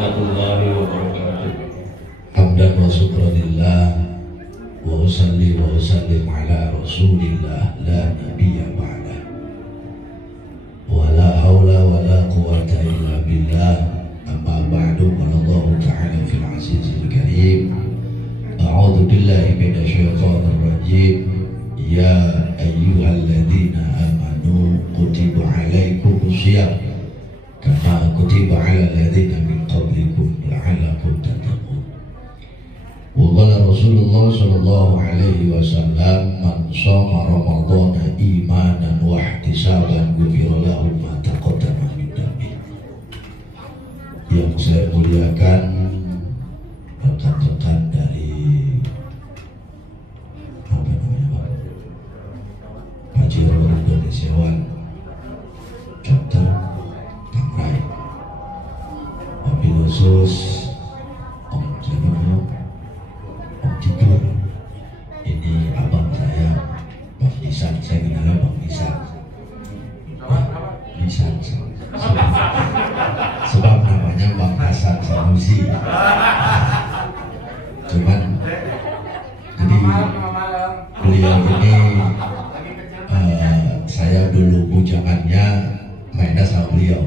warahmatullahi wabarakatuh. Hamdan wa syukranillah wa usalli wa usallim ala rasulillah la nabiyya ba'da. Wa la hawla wa la quwata illa billah. Amma ba'du, qala Allah ta'ala fil azizil karim. A'udzu billahi minasy syaithanir rajim. Ya ayyuhalladzina amanu kutiba alaikumus syiyam kama kutiba alal ladzina min qablikum la'allakum tattaqun. Wa qala Rasulullah sallallahu alaihi wasallam, man shoma ramadhana imanan wa ihtisaban ghufira lahu ma taqaddama min dhanbi. Yang saya muliakan rekan-rekan dari Pajero Indonesiawan, Dr. Tamrai, wabil khusus Om Tidur, ini abang saya, Bang Nisan. Saya kenalnya Bang Nisan. Nisan, sebab namanya Bang Hasan Sanusi. Cuman jadi beliau ini saya dulu bujangannya mainnya sama beliau.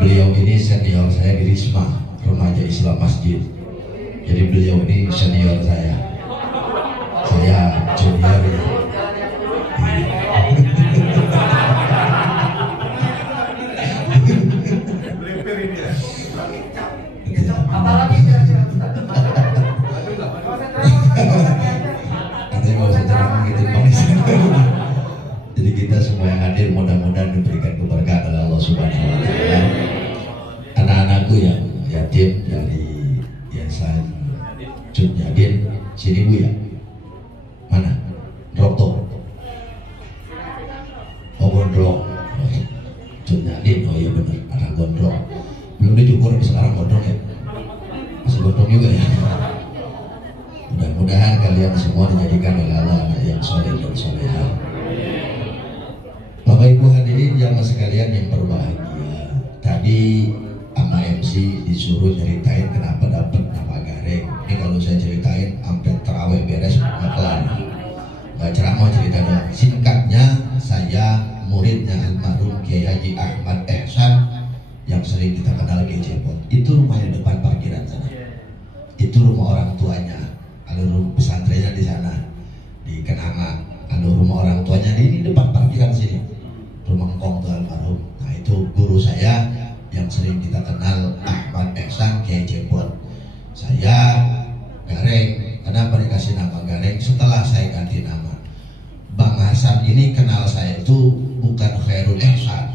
Beliau ini senior saya di Risma, Remaja Islam Masjid. Jadi beliau ini senior saya junior ya. Katanya mau sejarah gitu Bang. Jadi kita semua yang hadir mudah-mudahan diberikan keberkahan oleh Allah Subhanahu wa taala. Anak-anakku yang yatim dari Yayasan Cut Yadin, sini Bu ya. Mana? Roto. Oh Gondrong. Cut Yadin, oh iya benar, anak Gondrong. Belum dicukur sekarang Gondrong ya. Masih Gondrong juga ya. Mudah-mudahan kalian semua dijadikan oleh Allah anak yang soleh dan solehah. Bapak Ibu hadirin jamaah sekalian yang berbahagia, tadi sama MC disuruh ceritain kenapa dapat nama Gareng. Ini kalau saya ceritain sampai terawih beres nggak kelar. Nggak ceramah cerita doang. Singkatnya, saya muridnya almarhum Kiai Haji Ahmad Ehsan yang sering kita kenal Kiai Cepot. Itu rumahnya depan parkiran sana. Itu rumah orang tuanya. Kalau pesantrennya di sana di Kenanga. Kalau rumah orang tuanya ini depan parkiran sini. Rumah Engkong tuh almarhum. Nah itu guru saya yang sering kita kenal Ahmad Ehsan Kiai Cepot. Saya Gareng. Kenapa dikasih nama Gareng? Setelah saya ganti nama, Bang Hasan ini kenal saya itu bukan Khairul Ehsan.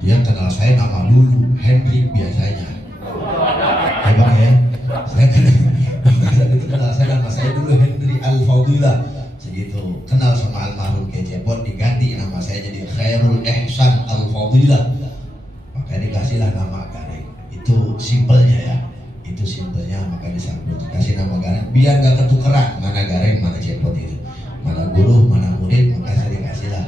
Dia kenal saya nama dulu Hendrik biasanya. Ya Bang ya. Saya kenal saya nama saya dulu Hendrik Al-Fadillah. Segitu. Kenal sama almarhum Kiai Cepot, diganti nama saya jadi Khairul Ehsan Al-Fadillah. Maka dikasihlah nama Gareng. Itu simpelnya ya. Itu simpelnya, maka dikasih nama Gareng. Biar gak ketukeran mana Gareng, mana Cepot itu. Mana guru, mana murid, maka saya dikasihlah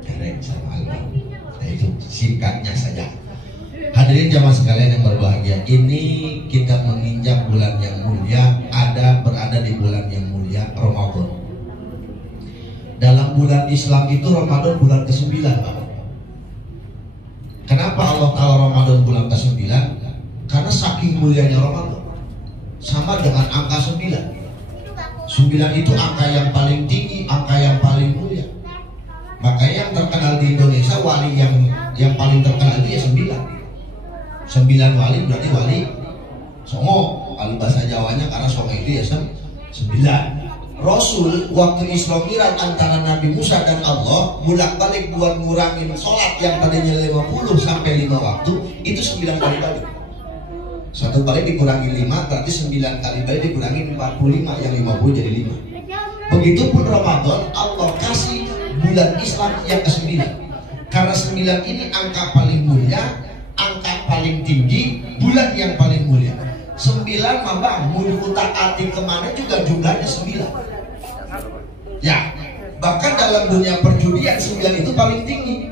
Gareng sama almarhum. Nah itu singkatnya saja. Hadirin jamaah sekalian yang berbahagia, ini kita menginjak bulan yang mulia, berada di bulan yang mulia Ramadan. Dalam bulan Islam itu Ramadan bulan ke-9, Pak. Kenapa Allah tahu Ramadan bulan ke-9? Karena saking mulianya Ramadan. Sama dengan angka 9. 9 itu angka yang paling tinggi, angka yang paling mulia. Makanya yang terkenal di Indonesia, wali yang paling terkenal itu ya 9. 9 wali berarti wali Songo. Kalau bahasa Jawanya karena Songo itu ya 9. Rasul waktu Isra Mi'raj antara Nabi Musa dan Allah bolak-balik buat ngurangin sholat yang tadinya 50 sampai 5 waktu itu 9 kali balik. Satu kali dikurangi 5 berarti 9 kali balik dikurangi 45, yang 50 jadi 5. Begitupun Ramadan Allah kasih bulan Islam yang ke-9. Karena 9 ini angka paling mulia, angka paling tinggi, bulan yang paling mulia. 9 mah mulu taati kemana juga jumlahnya 9. Ya, bahkan dalam dunia perjudian 9 itu paling tinggi.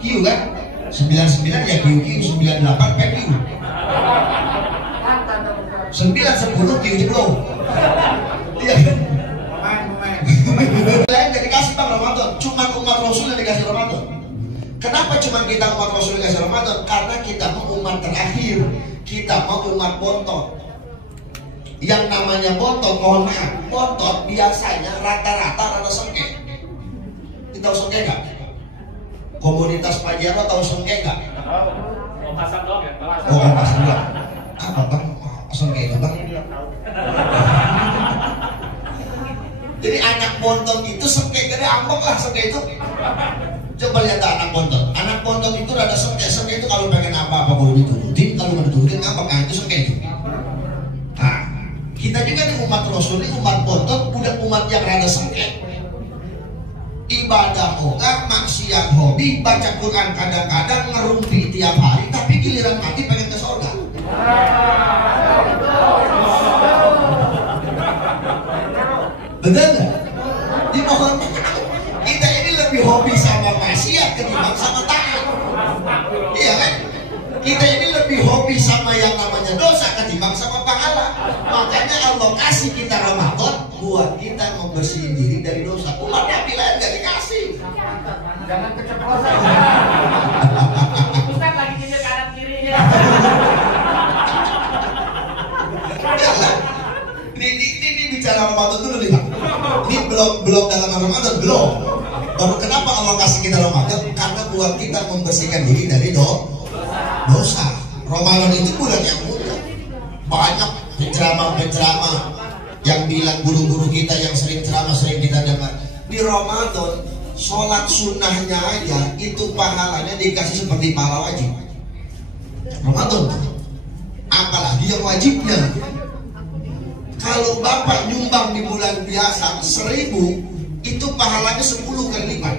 Kiu kan? 99 ya kiu 99 98 PQ 9, 10 Q belum. Iya kan? Lain gak dikasih Bang Ramadan, cuma umat Rasul yang dikasih Ramadan. Kenapa cuma kita umat Rasul yang dikasih Ramadan? Karena kita mau umat terakhir, kita mau umat bontot. Yang namanya bontot, mohon maaf, bontot biasanya rata-rata rada sengke. Kita tahu sengke gak? Komunitas Pajero tahu sengke gak? Oh, pasang dong ya? Oh, pasang dong. Apa Bang? Sengke itu Bang? Jadi anak bontot itu sengke, jadi ambek lah sengke itu. Coba lihat anak bontot. Anak bontot itu rada sengke. Sengke itu kalau pengen apa-apa boleh diturutin, kalau nggak diturutin ngambek. Nah, itu sengke itu. Nah, kita juga nih umat Rasul, ini umat bontot, udah umat yang rada sengke. Ibadah ogah, maksiat hobi, baca Quran kadang-kadang, ngerumpi tiap hari, tapi giliran mati pengen ke surga. Betul nggak? Dimohon kita ini lebih hobi sama maksiat ketimbang sama taat. Iya kan? Kita ini lebih hobi sama yang namanya dosa ketimbang sama pahala. Makanya Allah kasih kita Ramadan buat kita membersihin diri dari dosa. Umat Nabi lain gak dikasih. Jangan keceplosan. Bukan lagi nyindir kanan kirinya. Ini bicara Ramadan dulu nih Pak. Ini belum dalam Ramadan, belum. Baru kenapa Allah kasih kita Ramadan? Karena buat kita membersihkan diri dari dosa. Ramadan itu bulan yang mulia. Banyak penceramah-penceramah yang bilang, guru-guru kita yang sering ceramah, sering kita dengar, di Ramadan sholat sunnahnya aja itu pahalanya dikasih seperti pahala wajib. Ramadan, apalagi yang wajibnya. Kalau Bapak nyumbang di bulan biasa 1000, itu pahalanya 10 kali lipat.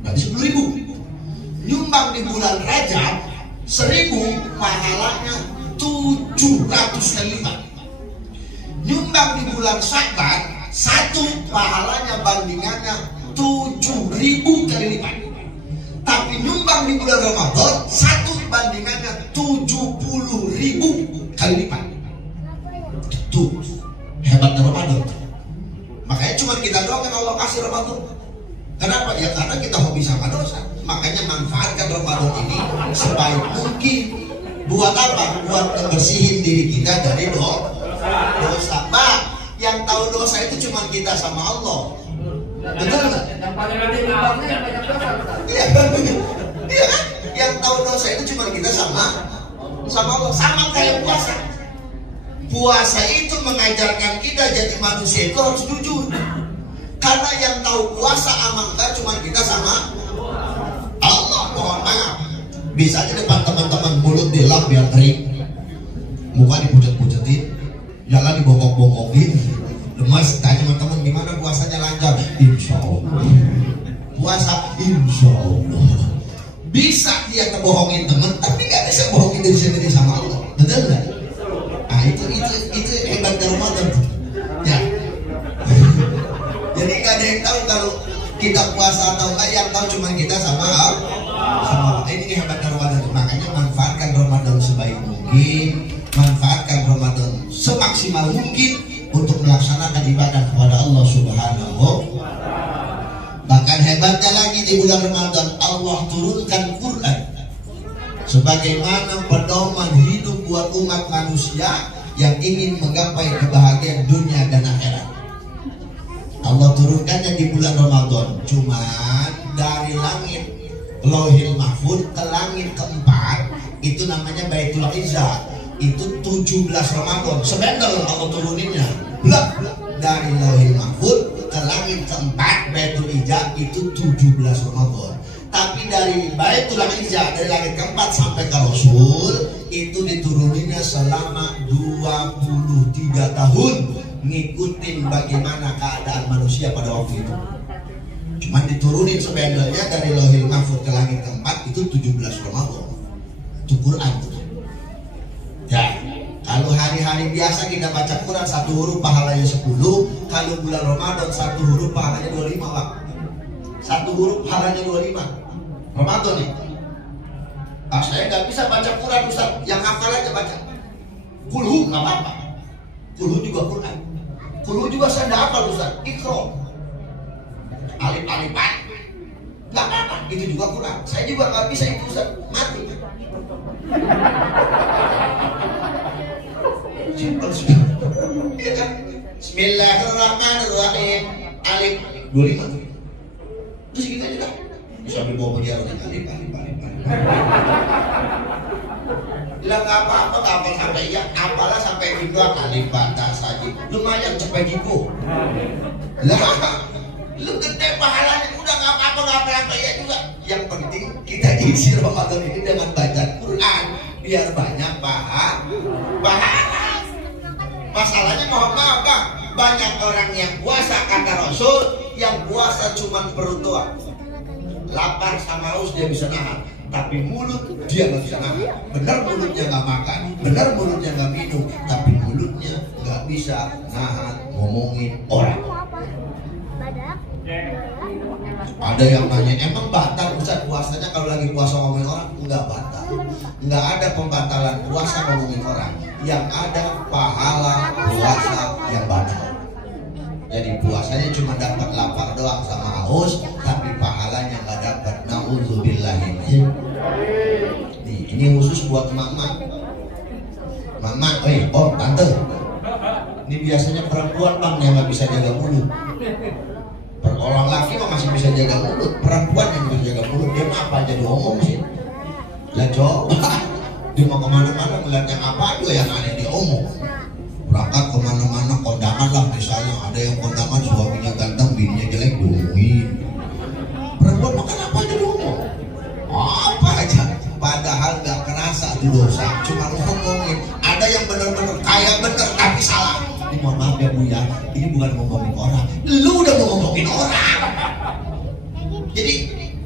Berarti 10.000. Nyumbang di bulan Rajab 1000, pahalanya 700 kali lipat. Nyumbang di bulan Sya'ban 1, pahalanya bandingannya 7.000 kali lipat. Tapi nyumbang di bulan Ramadan 1, bandingannya 70.000 kali lipat. Tuh, hebatnya Ramadan. Makanya cuma kita doakan Allah kasih Ramadan. Kenapa? Ya karena kita hobi sama dosa. Makanya manfaatkan Ramadan ini sebaik mungkin. Buat apa? Buat membersihin diri kita dari dosa. Bang, yang tahu dosa itu cuma kita sama Allah. Betul nggak? Yang paling gede lubangnya yang banyak dosa. Iya kan? Iya kan? Yang tahu dosa itu cuma kita sama Allah. Sama kayak puasa. Puasa itu mengajarkan kita jadi manusia itu harus jujur. Karena yang tahu puasa sama enggak cuma kita sama Allah. Mohon maaf, bisa aja depan teman-teman mulut dilap biar kering, muka dipucet-pucetin, jalan dibongkok-bongkokin, lemas. Tanya teman-teman gimana puasanya, lancar? Insya Allah. Puasa insya Allah. Bisa dia kebohongin teman, tapi nggak bisa bohongin diri sendiri sama Allah. Betul nggak? Nah, itu hebatnya Ramadan. Ya. Jadi nggak ada yang tahu kalau kita puasa atau enggak, yang tahu cuma kita sama Allah. Ini hebatnya Ramadan. Makanya manfaatkan Ramadan sebaik mungkin, manfaatkan Ramadan semaksimal mungkin untuk melaksanakan ibadah kepada Allah Subhanahu. Bahkan hebatnya lagi di bulan Ramadan Allah turunkan Quran sebagaimana pedoman hidup buat umat manusia yang ingin menggapai kebahagiaan dunia dan akhirat. Allah turunkannya di bulan Ramadan. Cuma dari langit Lauhil Mahfuz ke langit keempat, itu namanya Baitul Izzah, itu 17 Ramadan. Sebentar Allah turuninnya. Dari Lauhil Mahfuz ke langit keempat Baitul Izzah itu 17 Ramadan. Tapi dari Baitul Izzah, dari langit keempat sampai ke Rasul, itu dituruninya selama 23 tahun, ngikutin bagaimana keadaan manusia pada waktu itu. Cuman diturunin sebenarnya dari Lauhil Mahfuz ke langit keempat itu 17 Ramadan. Itu Quran. Ya, kalau hari-hari biasa kita baca Quran 1 huruf pahalanya 10, kalau bulan Ramadan 1 huruf pahalanya 25, Pak. 1 huruf pahalanya 25. Ramadan nih. Saya nggak bisa baca Quran Ustaz, yang hafal aja baca. Kulhu nggak apa-apa. Kulhu juga Quran. Kulhu juga saya nggak hafal Ustaz. Ikro. Alif-alifan. Nggak apa-apa, itu juga Quran. Saya juga nggak bisa itu Ustaz, mati. Simpel sudah. Iya kan? Bismillahirrahmanirrahim. Alif 25. Terus kita aja dah. Sambil bawa dia alif. Lah nggak apa-apa, kapal sampai ya, apalah sampai juga alif bata saja. Lumayan sampai gitu. Lah, lu gede pahalanya, udah nggak apa-apa ya juga. Yang penting kita isi Ramadan ini dengan baca Quran biar banyak pahala. Masalahnya mohon maaf Bang, banyak orang yang puasa kata Rasul, yang puasa cuma perut doang. Lapar sama haus dia bisa nahan, tapi mulut dia nggak bisa nahan. Benar mulutnya nggak makan, benar mulutnya nggak minum, tapi mulutnya nggak bisa nahan ngomongin orang. Ada yang nanya, emang batal Ustaz puasanya kalau lagi puasa ngomongin orang? Enggak batal. Enggak ada pembatalan puasa ngomongin orang. Yang ada pahala puasa yang batal. Jadi puasanya cuma dapat lapar doang sama haus, tapi pahalanya nggak dapat. Nauzubillahi. Nih, ini khusus buat mama. Mama, tante. Ini biasanya perempuan Bang yang nggak bisa jaga mulut. Orang laki mah masih bisa jaga mulut, perempuan yang bisa jaga mulut dia mah apa aja diomong sih. Lah coba dia mau kemana-mana ngeliat yang apa aja yang aneh diomong. Berangkat kemana-mana kondangan lah misalnya, ada yang kondangan suaminya ganteng, bininya jelek diomongin. Perempuan makan apa aja diomong, apa aja. Padahal nggak kerasa itu dosa, cuma ngomongin. Ada yang bener-bener kaya bener tapi salah. Ini mohon maaf ya Bu ya, ini bukan ngomongin orang, lu udah mau ngomongin orang. Jadi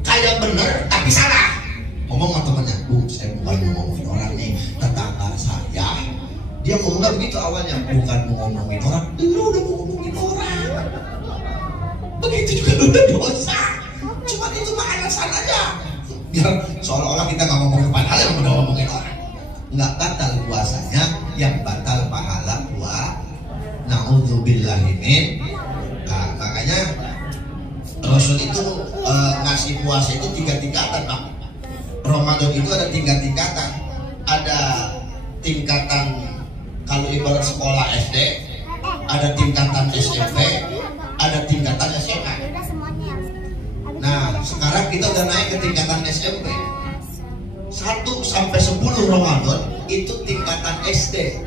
kayak bener tapi salah. Ngomong sama temennya, Bu saya bukan mau ngomongin orang nih, tetangga saya. Dia ngomongnya begitu awalnya, bukan mau ngomongin orang, lu udah mau ngomongin orang. Begitu juga lu udah dosa. Cuma itu mah alasan aja, biar seolah-olah kita gak ngomongin padahal yang udah ngomongin orang. Nggak batal puasanya, yang batal pahala puasa. Na'udzubillahimin. Nah, makanya Rasul itu ngasih puasa itu 3 tingkatan Pak. Ramadan itu ada 3 tingkatan. Ada tingkatan kalau ibarat sekolah SD, ada tingkatan SMP, ada tingkatan SMA. Nah sekarang kita udah naik ke tingkatan SMP. 1 sampai 10 Ramadan itu tingkatan SD.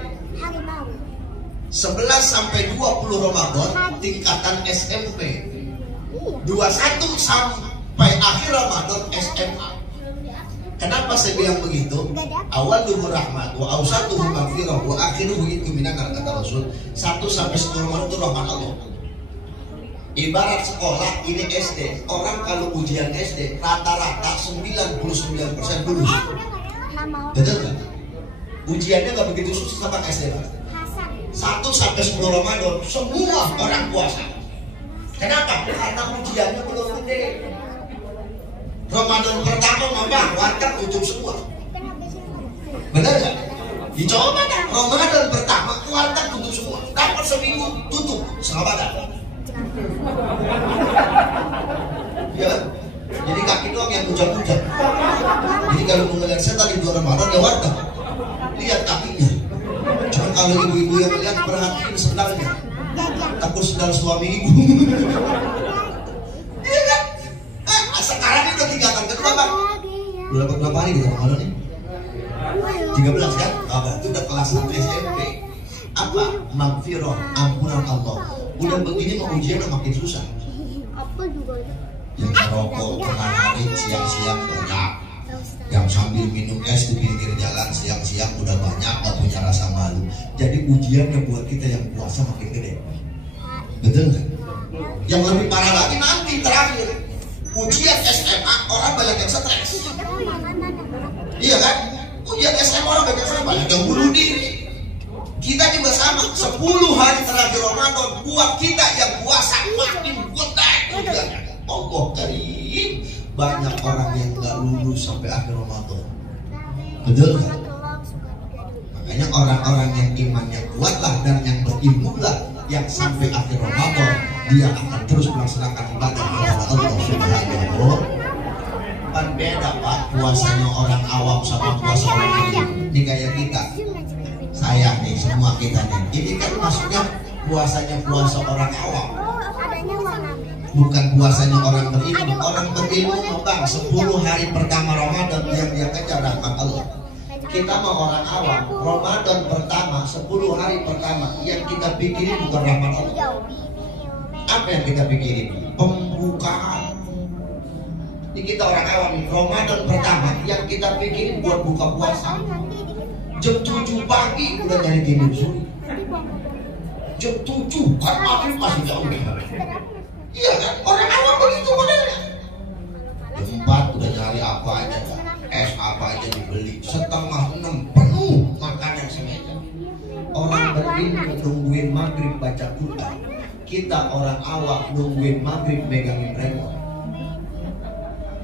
11 sampai 20 Ramadan tingkatan SMP. 21 sampai akhir Ramadan SMA. Kenapa saya bilang begitu? Awaluhu rahmat wa awsatuhu maghfirah wa akhiruhu itminan, kata Rasul. 1 sampai 10 Ramadan itu rahmat Allah. Ibarat sekolah ini SD. Orang kalau ujian SD rata-rata 99% lulus. Betul nggak? Ujiannya nggak begitu susah sama SD Pak. 1 sampai 10 Ramadan semua orang puasa. Kenapa? Karena ujiannya belum gede. Ramadan pertama mama warga tutup semua. Benar nggak? Dicoba kan? Ramadan pertama warga tutup semua. Dapat seminggu tutup setengah badan. Ya kan? Jadi kaki doang yang hujan-hujan. Jadi kalau mau ngeliat setan di 2 Ramadan ya warga lihat kakinya. Cuma kalau ibu-ibu yang lihat perhatiin sendalnya, takut sendal suami ibu. Iya kan? Sekarang ini udah tingkatan kedua Bang. Udah dapat berapa hari gitu Ramadan ini? 13 kan? Itu udah kelas 1 SMP. Apa? Maghfirah, ampunan Allah. Udah begini mau ujian makin susah. Yang merokok tengah hari siang-siang banyak. Yang sambil minum es di pinggir jalan siang-siang udah banyak, gak punya rasa malu. Jadi ujiannya buat kita yang puasa makin gede. Betul nggak? Yang lebih parah lagi nanti terakhir ujian SMA, orang banyak yang stres. Iya kan? Ujian SMA orang banyak yang bunuh diri. Kita juga sama. 10 hari terakhir Ramadan buat kita yang puasa makin gede ujiannya. Allah karim. Banyak orang yang gak lulus sampai akhir Ramadan. Betul kan? Makanya orang-orang yang imannya kuatlah dan yang berilmu lah yang sampai akhir Ramadan dia akan terus melaksanakan ibadah kepada Allah Subhanahu. Kan beda Pak puasanya orang awam sama puasa orang berilmu. Ini kayak kita, saya nih, semua kita nih. Ini kan maksudnya puasanya puasa orang awam, bukan puasanya orang berilmu. Orang berilmu bang 10 hari pertama Ramadan yang dia kejar rahmat Allah. Kita mau orang awam, Ramadan pertama 10 hari pertama yang kita pikirin bukan rahmat Allah. Apa yang kita pikirin? Pembukaan. Ini kita orang awam, Ramadan pertama yang kita pikirin buat buka puasa. Jam 7 pagi udah nyari tidur suri. Jam 7 kan maghrib masih jauh. Iya kan? Orang awam begitu modelnya. Jam 4 udah nyari apa aja kan? Es apa aja dibeli. Setengah 6 penuh makanan semeja. Orang berilmu nungguin maghrib baca Quran. Kita orang awam nungguin maghrib megangin remote.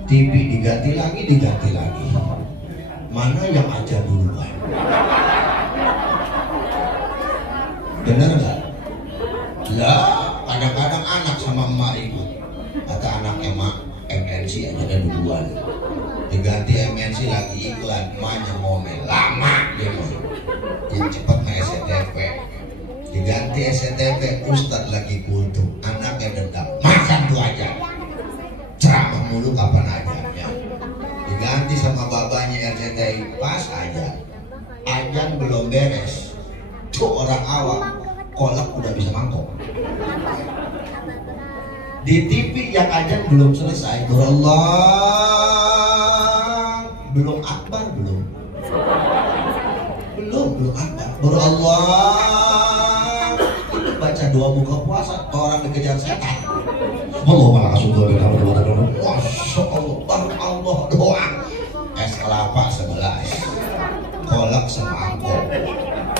TV diganti lagi. Mana yang aja duluan? Bener nggak? Lah, kadang-kadang anak sama emak ribut. Kata anak emak, MNC aja ada duluan. Diganti MNC lagi iklan, emaknya ngomel lama dia mau. Yang cepat main SCTV. Diganti SCTV, Ustadz lagi kultum, anaknya dendam, makan tuh aja. Ceramah mulu kapan aja ya. Diganti sama babanya RCTI, pas aja. Ajan belum beres. Tuh orang awam, kolak udah bisa mangkok. Di TV yang ajan belum selesai, Allah belum akbar belum akbar, Allah itu baca doa buka puasa, orang dikejar setan. Allah malah sudah bilang Masya Allah doa. Es kelapa 11, kolak semangkok.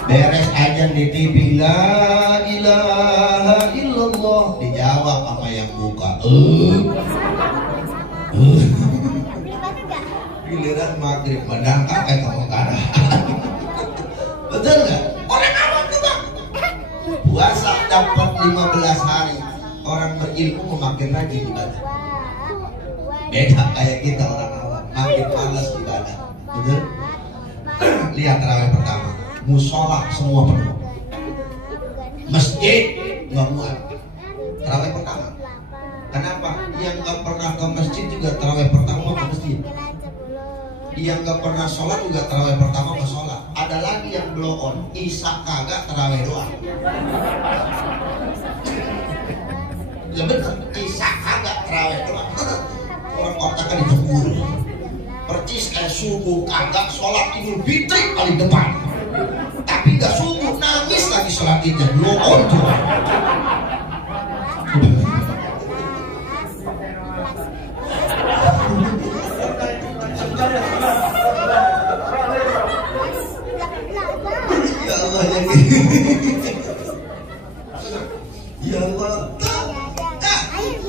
Beres ajan di TV, la ilaha illallah, dijawab sama yang buka. Giliran maghrib mendangkal kayak kemengkaran. Betul nggak? Orang awam tuh bang. Puasa dapat 15 hari. Orang berilmu makin rajin ibadah. Beda kayak kita orang awam, makin malas ibadah. Betul? Lihat tarawih pertama, musola semua penuh, masjid nggak muat. Tarawih pertama, kenapa? Yang nggak pernah ke masjid juga tarawih pertama ke masjid. Yang nggak pernah sholat juga tarawih pertama ke sholat. Ada lagi yang blow on, isya kagak tarawih doang. Ya bener, isya kagak tarawih doang. Orang otaknya dijemur. Percis kayak subuh kagak sholat Idul Fitri paling depan. Tapi nggak subuh nangis lagi sholat Idul, blow on tuh. Ya Allah ya. Ya Allah.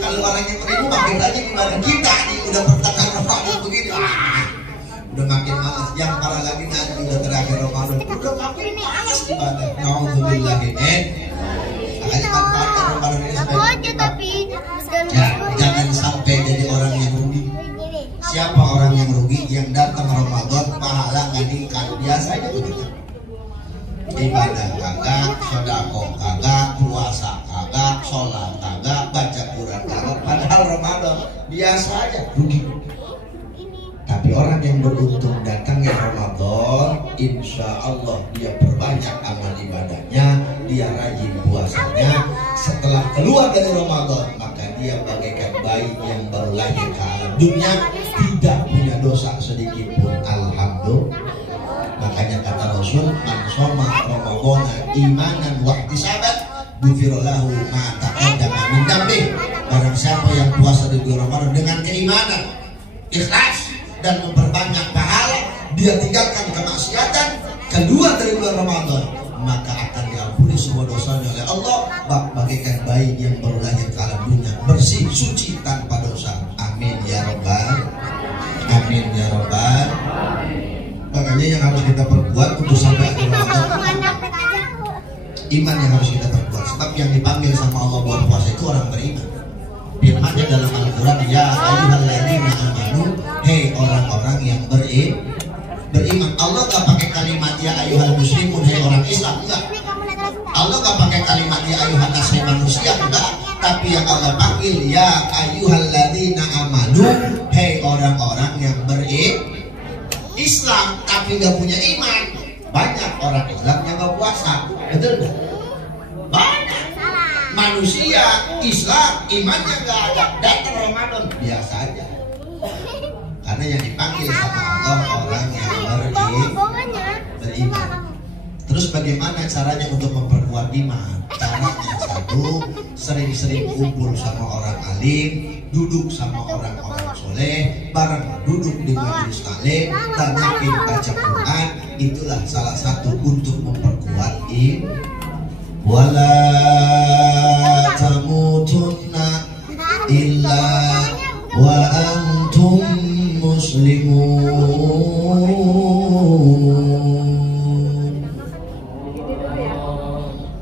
Kalau orang yang beribu makin aja gimana kita nih udah pertengahan Ramadan begini. Udah makin malas. Yang parah lagi nanti udah terakhir Ramadan. Udah makin malas gimana? Nauzubillah ini. Makanya manfaatkan Ramadan ini ya, jangan sampai jadi orang yang rugi. Siapa orang yang rugi? Yang datang Ramadan pahala nggak diikat. Biasanya begitu. Ibadah kagak, sedekah kagak, puasa kagak, sholat kagak, baca Quran kagak. Padahal Ramadan biasa aja rugi. Tapi orang yang beruntung datangnya Ramadan, insya Allah dia perbanyak amal ibadahnya, dia rajin puasanya. Setelah keluar dari Ramadan, maka dia bagaikan bayi yang baru lahir ke alam dunia, tidak punya dosa sedikit pun. Alhamdulillah. Makanya kata Rasul, man shoma Ramadana imanan wa ihtisaban ghufira lahu ma taqaddama min dzambi. Barang siapa yang puasa di bulan Ramadan dengan keimanan, ikhlas dan memperbanyak pahala, dia tinggalkan kemaksiatan, keluar dari bulan Ramadan, maka akan diampuni semua dosanya oleh Allah, bagaikan bayi yang baru lahir ke alam dunia, bersih, suci, tanpa dosa. Amin ya rabbal, amin ya rabbal. makanya yang harus kita perbuat untuk sampai akhir Ramadan, iman yang harus kita perbuat. Sebab yang dipanggil sama Allah buat puasa itu orang beriman. Firman-Nya dalam Al-Quran, ya ayyuhalladzina amanu, hei orang-orang yang beriman. Allah gak pakai kalimat ya ayyuhal muslimun, hei orang Islam, enggak. Allah gak pakai kalimat ya ayyuhan nas, hei manusia, enggak. Tapi yang Allah panggil ya ayyuhalladzina amanu, hei orang-orang yang Islam tapi gak punya iman. Banyak orang Islam yang gak puasa, betul gak? Banyak manusia Islam imannya gak ada, datang Ramadan biasa aja. Karena yang dipanggil sama Allah orang yang beriman. Terus bagaimana caranya untuk memperkuat iman? Caranya satu, sering-sering kumpul sama orang alim, duduk sama orang-orang soleh, bareng duduk di majelis taklim, banyakin baca Quran. Itulah salah satu untuk memperkuat iman. Wala tamutunna illa wa antum muslimun.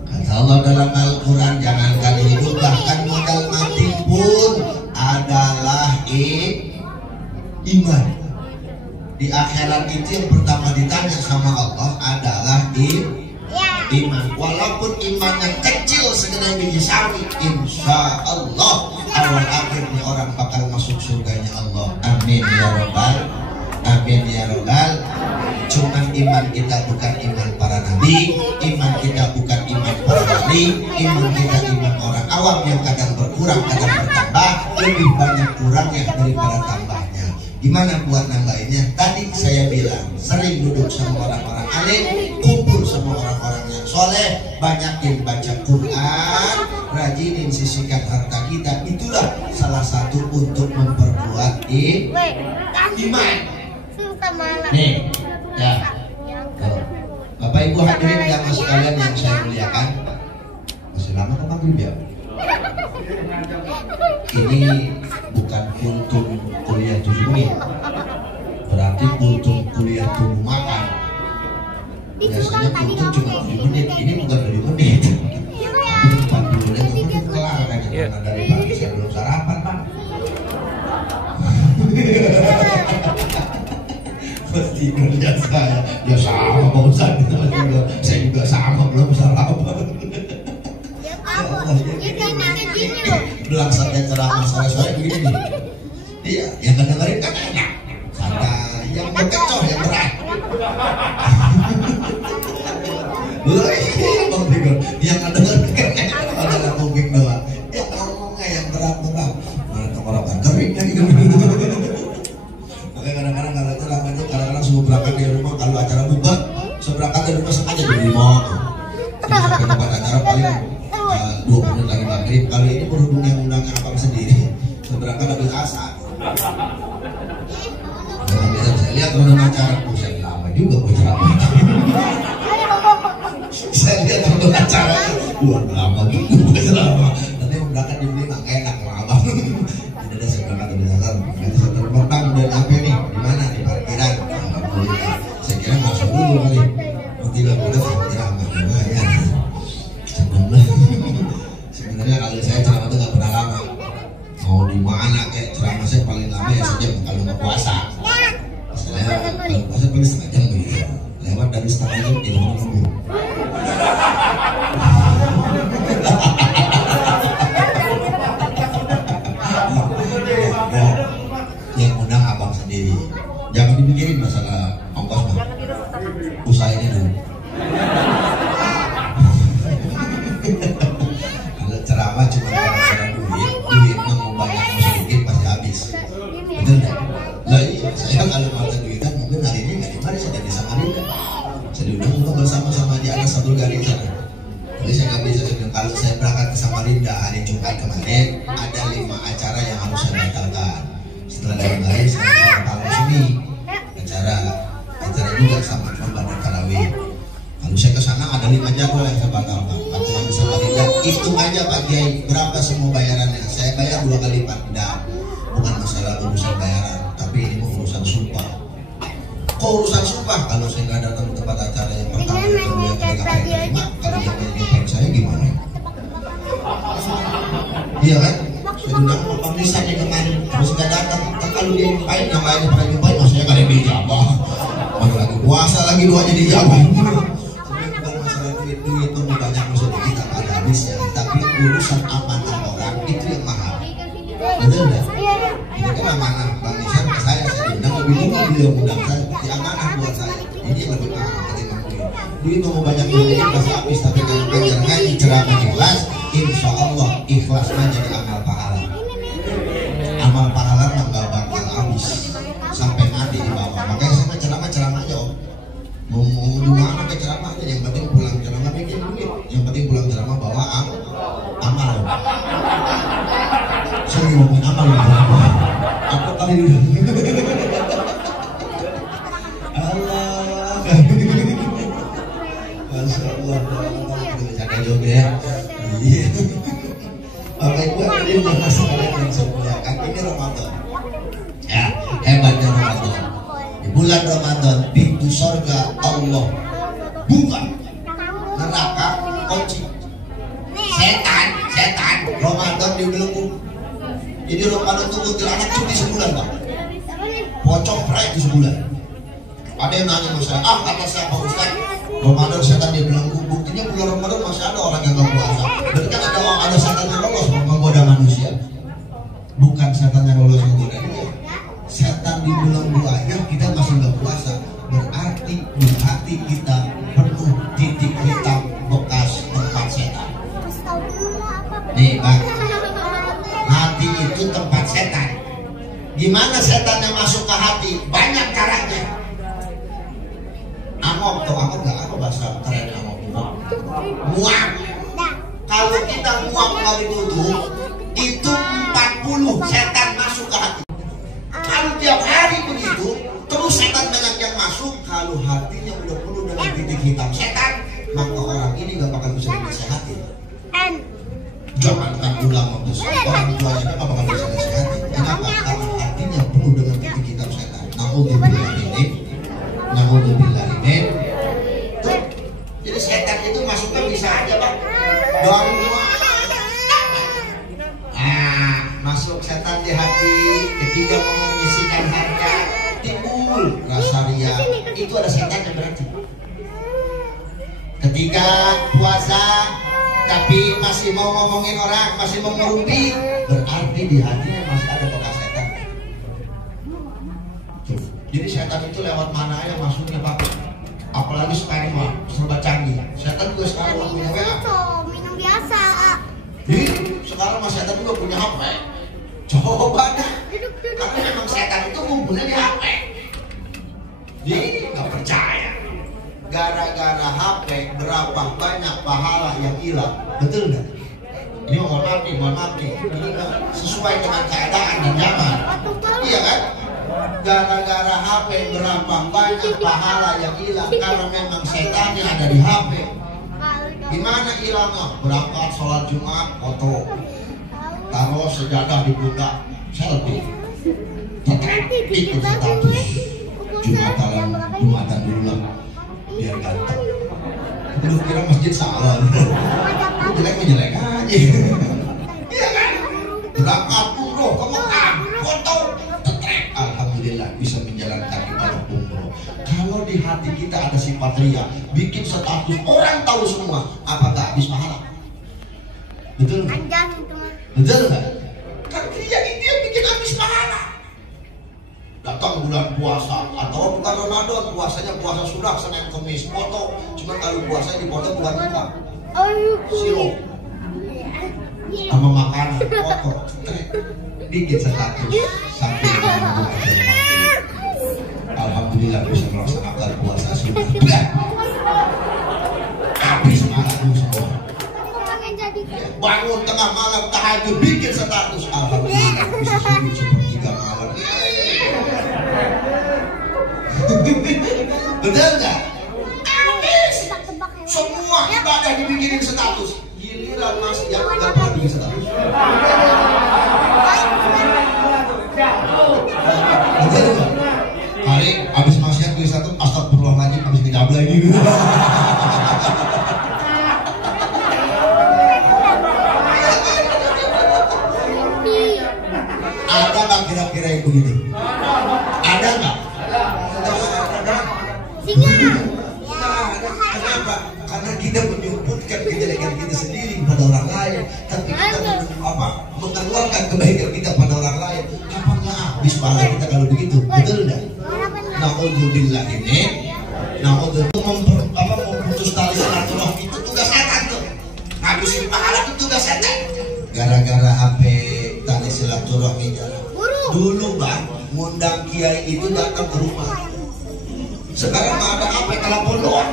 Kata Allah dalam Al-Quran, jangan kali hidup, bahkan modal mati pun adalah iman. Di akhirat itu yang pertama ditanya sama Allah adalah iman. Walaupun imannya kecil segede biji sawi, insya Allah awal akhirnya orang bakal masuk surganya Allah. Amin ya robbal, amin ya robbal. Cuman iman kita bukan iman para nabi, iman kita bukan iman para wali, iman kita iman orang awam yang kadang berkurang, kadang bertambah, lebih banyak kurangnya daripada tambahnya. Gimana buat nambahinnya? Tadi saya bilang, sering duduk sama orang-orang alim, kumpul sama orang-orang yang soleh, banyakin baca Quran, rajinin sisihkan harta kita. Itulah salah satu untuk memperkuat iman. Nih, ya. Bapak Ibu hadirin yang sekalian yang saya muliakan, masih lama ke maghrib ya? Ini bukan kultum kuliah 7 menit, berarti kultum kuliah 7 makan. Biasanya kultum cuma 7 menit, ini bukan 7 menit. 40 menit kelar kan, karena dari pagi saya belum sarapan Pak. Pasti kerja saya, ya sama Pak Ustaz, saya juga sama belum sarapan. Belangsangnya ceramah sore-sore begini nih. Iya, yang dengerin kan enak, santai. Yang berkecoh yang berat. Bang Tigor, yang dengerin kan enak, ada ngomongin doang. Ya ngomongnya yang berat-berat. Mana tenggorokan kering kan gitu. Makanya kadang-kadang kalau ceramah itu kadang-kadang subuh berangkat di rumah, kalau acara buka, seberangkat dari rumah sengaja di rumah. Terus sampai tempat acara paling 20 menit lagi maghrib. Kali ini berhubung yang undangnya abang sendiri, seberangkat habis asar. Dan bisa saya lihat undang acara, saya lama juga buat ceramah. Saya lihat undang acaranya, lama juga buat ceramah. Nanti berangkat di sini nggak enak sama abang. Jadi ada seberangkat habis asar. Nanti saya terbang dan apa nih? Di mana? Di parkiran. Alhamdulillah. Saya kira masuk dulu kali. Nanti lah udah ceramah lumayan. Sebenarnya kalau saya ceramah itu nggak pernah lama. Mau di mana kayak ceramah saya paling lama ya sejam kalau nggak puasa. Saya kalau puasa paling setengah jam gitu. Lewat dari setengah jam di rumah nunggu. Yang undang abang sendiri. Jangan dipikirin masalah ongkos mah. Usaha ini dulu. Kalau ceramah cuma gara-gara duit mau banyak mau sedikit pasti habis. Betul nggak? Lah iya, saya kalau mau duitan mungkin hari ini nggak dimari, saya di Samarinda. Saya diundang untuk bersama-sama di atas satu garis sana. Jadi saya nggak bisa sedang kalau saya berangkat ke Samarinda hari Jumat kemarin ada 5 acara yang harus saya batalkan. Setelah dari garis saya kalau sini acara juga sama ibadah tarawih. Lalu saya ke sana ada 5 jadwal yang saya batalkan. Acara di Samarinda hitung aja Pak Kiai berapa semua bayarannya. Saya bayar 2 kali lipat. Tidak, bukan masalah urusan bayaran, tapi ini urusan sumpah. Kok Oh urusan sumpah, kalau saya nggak datang ke tempat acara yang pertama itu yang terima, kalau yang ngepeng saya gimana? Iya kan? Saya undang Pak Nisan yang kemarin, terus nggak datang. Kalau dia nyumpain, yang lainnya pada nyumpain, maksudnya nggak ada yang dijabah. Mana lagi puasa lagi doanya dijabah. Sebenarnya bukan masalah duit itu banyak maksudnya kita ada habisnya, tapi urusan amanah orang itu yang mahal. Betul nggak? Ini kan amanah Bang Nisan ke saya undang lebih dulu beliau undang saya, di amanah buat saya. Ini yang lebih mahal ketimbang duit. Duit mau banyak duit pasti habis, tapi kalau belajar ngaji ceramah ikhlas, insya Allah ikhlasnya jadi amal pahala. Amal pahala nggak bakal habis sampai mati di bawah. Makanya saya ceramah aja om. Mau di mana ke ceramah aja, yang penting pulang ceramah bikin duit, yang penting pulang ceramah bawa amal. Saya ngomongin amal apa kali dulu. Allah, Masya Allah, bercanda juga ya. Iya. Bapak Ibu hadirin yang sekalian yang saya muliakan, ini Ramadan. Ya, hebatnya Ramadan. Di bulan Ramadan pintu surga Allah buka, neraka kunci. Setan Ramadan dibelenggu. Jadi Ramadan itu kuntilanak cuti sebulan Pak. Pocong prek di sebulan. Ada yang nanya sama saya, kata siapa Ustaz? Ramadan setan dibelenggu. Buktinya bulan Ramadan masih ada orang yang nggak puasa. Berarti kan ada setan yang lolos menggoda manusia. Bukan setan yang lolos menggoda dia. Setan dibelenggu aja kita masih nggak puasa. Berarti di hati kita penuh titik hitam bekas tempat setan. Nih Bang, hati itu tempat setan. Gimana setan yang masuk ke hati? Banyak caranya. Amok nggak bahasa keren amok. Muak. Kalau kita muak nggak ditutup, itu 40 setan masuk ke hati. Kalau tiap hari begitu, terus setan banyak yang masuk. Kalau hatinya udah penuh dengan titik hitam setan, maka orang ini nggak bakal bisa disehatin. Jangankan ulama besar, orang tuanya nggak bakal bisa disehatin. Kenapa? Karena hatinya penuh dengan titik hitam setan. Naudzubillah ini. Jadi setan itu masuknya bisa aja Pak. Doang masuk setan di hati. Ketika mau menyisikan harta, timbul rasa ria. Itu ada setannya berarti. Ketika puasa tapi masih mau ngomongin orang, masih mau ngerumpi, berarti di hatinya masih ada bekas setan. Jadi setan itu lewat mana aja masuknya Pak. Apalagi sekarang mah serba canggih. Setan juga sekarang udah punya WA. Minum biasa. Jadi sekarang mas setan juga punya HP. Coba dah. Karena memang setan itu ngumpulnya di HP. Jadi nggak percaya. Gara-gara HP berapa banyak pahala yang hilang. Betul nggak? Ini mohon maaf nih. Ini sesuai dengan keadaan dan zaman. Iya kan? Gara-gara HP berapa banyak pahala yang hilang karena memang setannya ada di HP. Gimana hilangnya? Berangkat sholat Jumat, foto, taruh sejadah di pundak, selfie, ikut status Jumatan dulu lah, biar ganteng. Lu kira masjid salon, jelek aja. Iya kan? Berangkat umroh ke Mekah, foto. Alhamdulillah bisa menjalankan ibadah umroh. Kalau di hati kita ada sifat ria, bikin status orang tahu semua, apakah habis pahala? Betul nggak? Betul nggak? Kan ria itu yang bikin habis pahala. Datang bulan puasa atau bukan Ramadan, puasanya puasa sudah Senin Kamis foto, cuma kalau puasanya di foto bukan buka. Sirup sama makanan foto, bikin status sampai alhamdulillah bisa melaksanakan puasa sunnah. Habis malam semua. Bangun tengah malam tahajud bikin status, alhamdulillah bisa sujud sepertiga malam. Betul nggak? Habis semua ibadah dibikinin status. Giliran masih yang nggak pernah bikin status. Betul nggak? Hari habis maksiat tulis status ini. Ada nggak kira-kira yang begitu? Ada nggak? Kenapa? Karena kita menyebutkan kejelekan kita sendiri pada orang lain, tapi kita mengeluarkan kebaikan kita pada orang lain. Kapan nggak habis pahala kita kalau begitu? Betul nggak? Naudzubillah ini, memutus tali silaturahmi itu tugas setan tuh. Ngabisin pahala itu tugas setan. Gara-gara HP tali silaturahmi jalan. Dulu bang, ngundang kiai itu datang ke rumah. Sekarang nggak ada HP, telepon doang.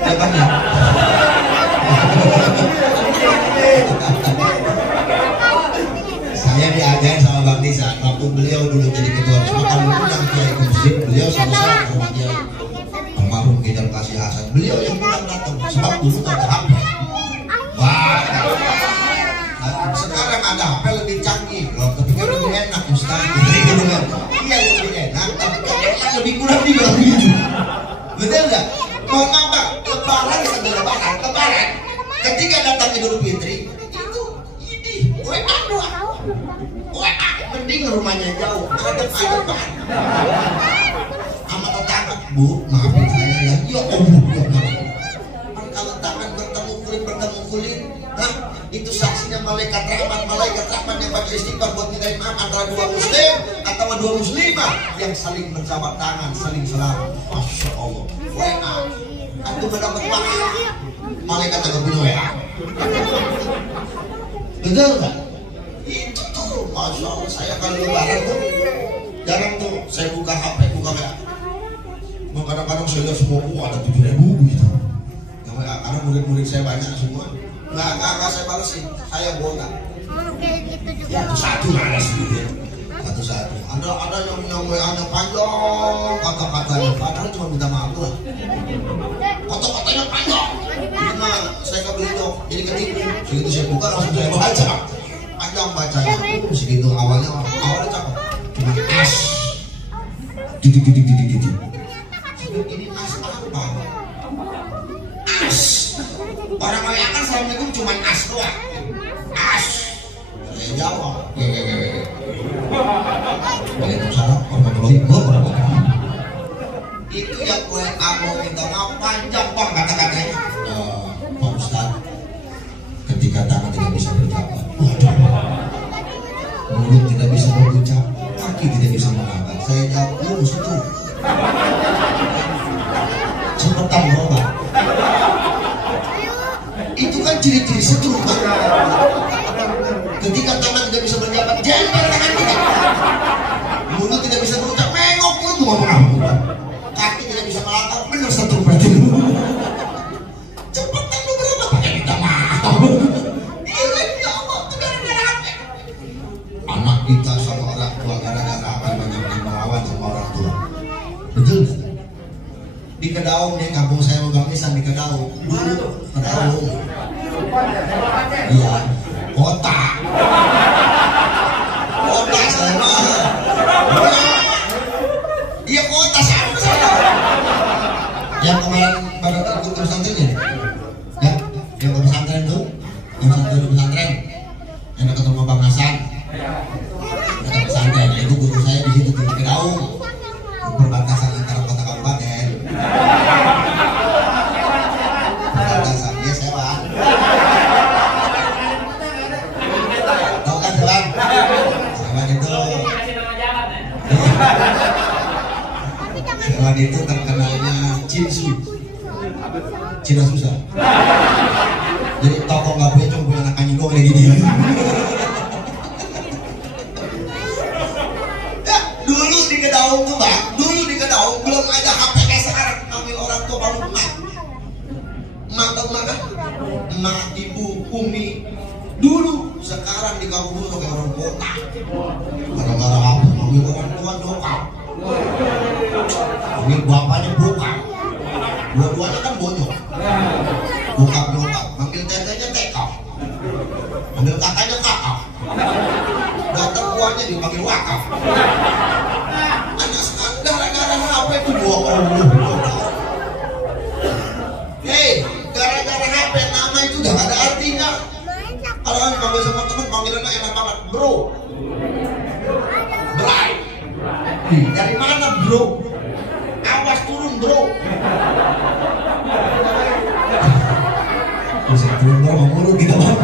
Ya bang ya. Saya diajarin sama Bang Nisa, waktu beliau dulu jadi ketua Risma, kalau ngundang kiai ke masjid, beliau sama-sama sama kiai almarhum Kiai Kasih Hasan. Beliau yang ngundang datang, sebab dulu nggak ada HP. Wah, sekarang ada HP lebih canggih, loh, tapi kan lebih enak Ustaz. Iya lebih enak, tapi kan lebih kurang juga begitu. Betul nggak? Mau apa? Lebaran sambil lebaran. Ketika datang Idul Fitri, itu ini WA doang. WA mending rumahnya jauh, adem-ademan. Sama tetangga, Bu, maafin saya ya. Ya Allah. Kalau tangan bertemu kulit, nah itu saksinya malaikat rahmat yang baca istighfar buat minta maaf antara dua muslim atau dua muslimah yang saling berjabat tangan, saling selalu. Masya Allah. WA, aku mendapat pahala. Malaikat agak punya WA. Betul nggak? Itu tuh, masya Allah. Saya kalau lebaran tuh jarang tuh saya buka HP, buka WA. Kadang-kadang saya lihat semua ada 7.000 gitu. Karena murid-murid saya banyak semua. Nggak saya balesin, saya bola. Ya satu malas gitu ya. Satu-satu. Ada yang WA-nya panjang, kata-katanya padahal cuma minta maaf lah. Kata-katanya panjang. Jadi mah saya nggak beli jadi ketipu. Segitu saya buka langsung saya baca. Panjang bacanya. Segitu awalnya cakep. Cuma as. Titik. Ini as apa? As. Orang WA kan assalamualaikum cuma as doang. As. Saya jawab. Waalaikumsalam warahmatullahi wabarakatuh. Itu yang WA mau minta maaf panjang bang kata-katanya. Pak Ustadz, ketika tangan tidak bisa berjabat, mulut tidak bisa berucap, kaki tidak bisa melangkah, saya jawab lurus itu. Cepetan berobat. Itu kan ciri-ciri setruk bang. Ketika tangan tidak bisa berjabat, jember tangan kita. Mulut tidak bisa berucap, mengok itu ngomong apa? Kaki tidak bisa melangkah, bener setruk berarti. Cepetan lu berobat, pakai minta maaf. Iya minta maaf, gara-gara apa? Anak kita sama orang tua gara-gara apa banyak yang melawan sama orang tua. Betul nggak? Di Kedaung nih, kampung saya Bang Nisan di Kedaung. Dulu Kedaung. Iya, kota saya mah. Iya kota sama saya. Yang kemarin pada ikut pesantren ya? Ya, yang pesantren tuh, yang satu pesantren, yang dekat rumah Bang Hasan. Dekat pesantren, itu guru saya di situ di Kedaung, perbatasan antara kota kabupaten. Perbatasan dia sewa. Tahu kan sewa? Sewa itu. Sewa itu terkenalnya Cinsu. Cina susah. Jadi toko nggak punya, cuma punya anak anjing doang kayak gini. Ya, dulu di Kedaung tuh bang, belum ada HP kayak sekarang. Ambil orang tua baru emak, ibu, umi. Dulu, sekarang di kampung tuh kayak orang kota. Gara-gara apa? Ambil orang tua nyokap, ambil bapaknya bokap. Dua-duanya kan bonyok. Bokap nyokap, ambil tetenya tekap, ambil kakaknya kakak. Datang buahnya dipanggil wakaf. Anak sekarang gara-gara HP itu 20 tahun. bro? Bray. Dari mana bro? Awas turun bro. Bisa turun bro, mau mulut kita bang.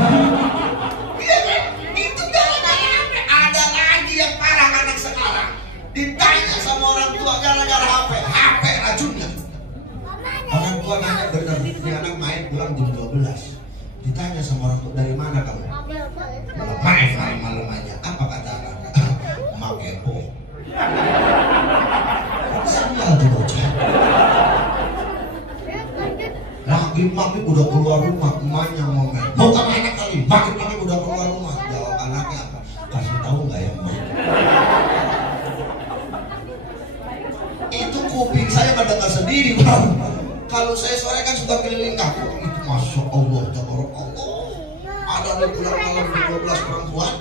Iya kan? Itu gara-gara HP. Ada lagi yang parah anak sekarang. Ditanya sama orang tua gara-gara HP. HP racunnya. Orang tua nanya bener, ini anak main pulang jam 12. Ditanya sama orang tua, dari mana kamu? Main malam aja. Apa kata anak? Mak kepo. Sial tuh bocah. Makin udah keluar rumah, emaknya ngomel. Mau sama anak kali? Makin udah keluar rumah. Jawab anaknya apa? Kasih tahu nggak ya emak? Itu kuping saya nggak dengar sendiri bang. Kalau saya sore kan suka keliling kampung. Itu masya Allah, tabarakallah. Ada nih pulang malam jam 12 perempuan.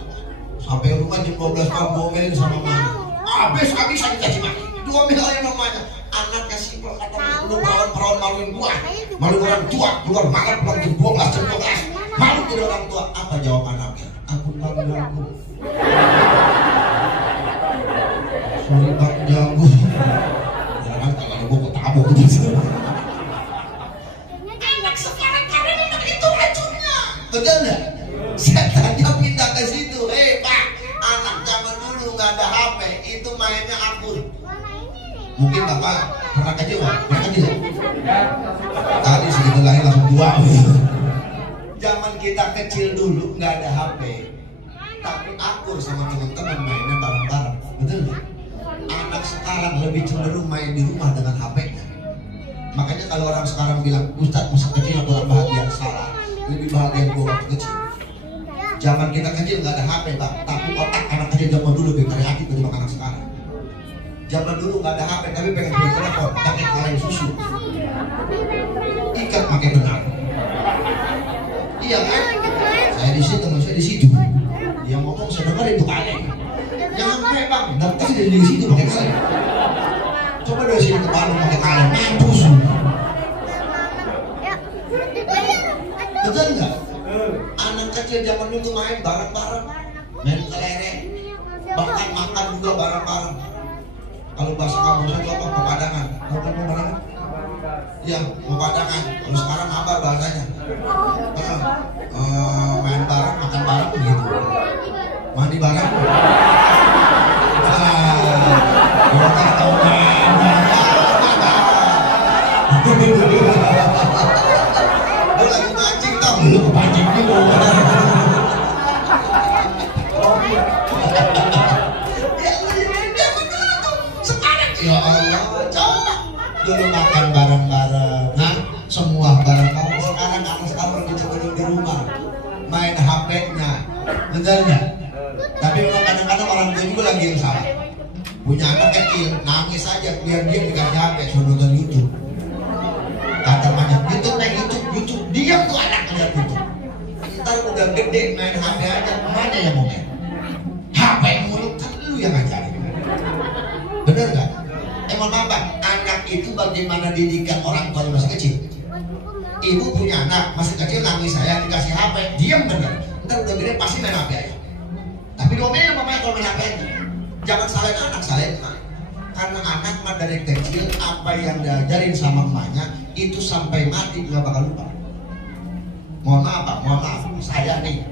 Sampai rumah jam 12 malam ngomelin sama mama. Habis-habisan dicaci maki. Dua milih mamanya. Anak kasih perkataan udah perawan maluin gua. Malu orang tua, keluar malam pulang jam 12 jam 12. Malu jadi orang tua. Apa jawab anaknya? Aku bang ganggu. Sorry bang ganggu. Jangan kalau gua ketabok gitu. Anak sekarang karena memang itu racunnya. Betul nggak? Setannya pindah ke situ. Pak, anak zaman dulu nggak ada HP, itu mainnya akun. Mungkin bapak pernah kecil, pernah kecil. Tadi segitu lahir langsung tua. Zaman kita kecil dulu nggak ada HP, tapi akur sama teman-teman mainnya bareng-bareng. Betul nggak? Anak sekarang lebih cenderung main di rumah dengan HP-nya. Makanya kalau orang sekarang bilang Ustadz masa kecil kurang bahagia, salah. Lebih bahagia gua waktu kecil. Zaman kita kecil nggak ada HP bang, tapi otak anak kecil zaman dulu lebih kreatif daripada anak sekarang. Zaman dulu nggak ada HP, tapi pengen beli telepon pakai kaleng susu, ikat pakai benang. Iya kan? Saya di situ, teman saya di situ. Yang ngomong saya dengar itu kaleng. Jangan pakai bang, daftar di situ pakai kaleng. Coba dari sini ke Bandung pakai kaleng, mampus. Betul nggak? Anak kecil zaman dulu main bareng-bareng, main kelereng, bahkan makan juga bareng-bareng. Kalau bahasa kamu saya apa? Pepadangan. Bukan pepadangan? Iya, pepadangan. Kalau sekarang apa bahasanya? Main bareng, makan bareng begitu. Mandi bareng. Gua tak tahu dia lagi mancing tau, lu kepancing dulu. Ya Allah, coba dulu makan bareng-bareng, nah semua bareng-bareng. Sekarang anak sekarang lebih cenderung di rumah main HP-nya, betul nggak? Tapi memang kadang-kadang orang tua juga lagi yang salah. Punya anak kecil nangis aja biar dia dikasih HP suruh nonton YouTube. Kata banyak YouTube, diam tuh anak lihat YouTube. Ntar udah gede main HP aja, mana yang mau main? HP mulu kan lu yang ngajarin, bener nggak? Emang apa? Anak itu bagaimana didikan orang tua masih kecil. Ibu punya anak masih kecil nangis saya dikasih HP, diam bener. Ntar udah gede pasti main HP aja. Tapi domain mamanya kalau main HP aja. Jangan salahin anak, salahin emak. Karena anak mah dari kecil apa yang diajarin sama emaknya itu sampai mati nggak bakal lupa. Mohon maaf, saya nih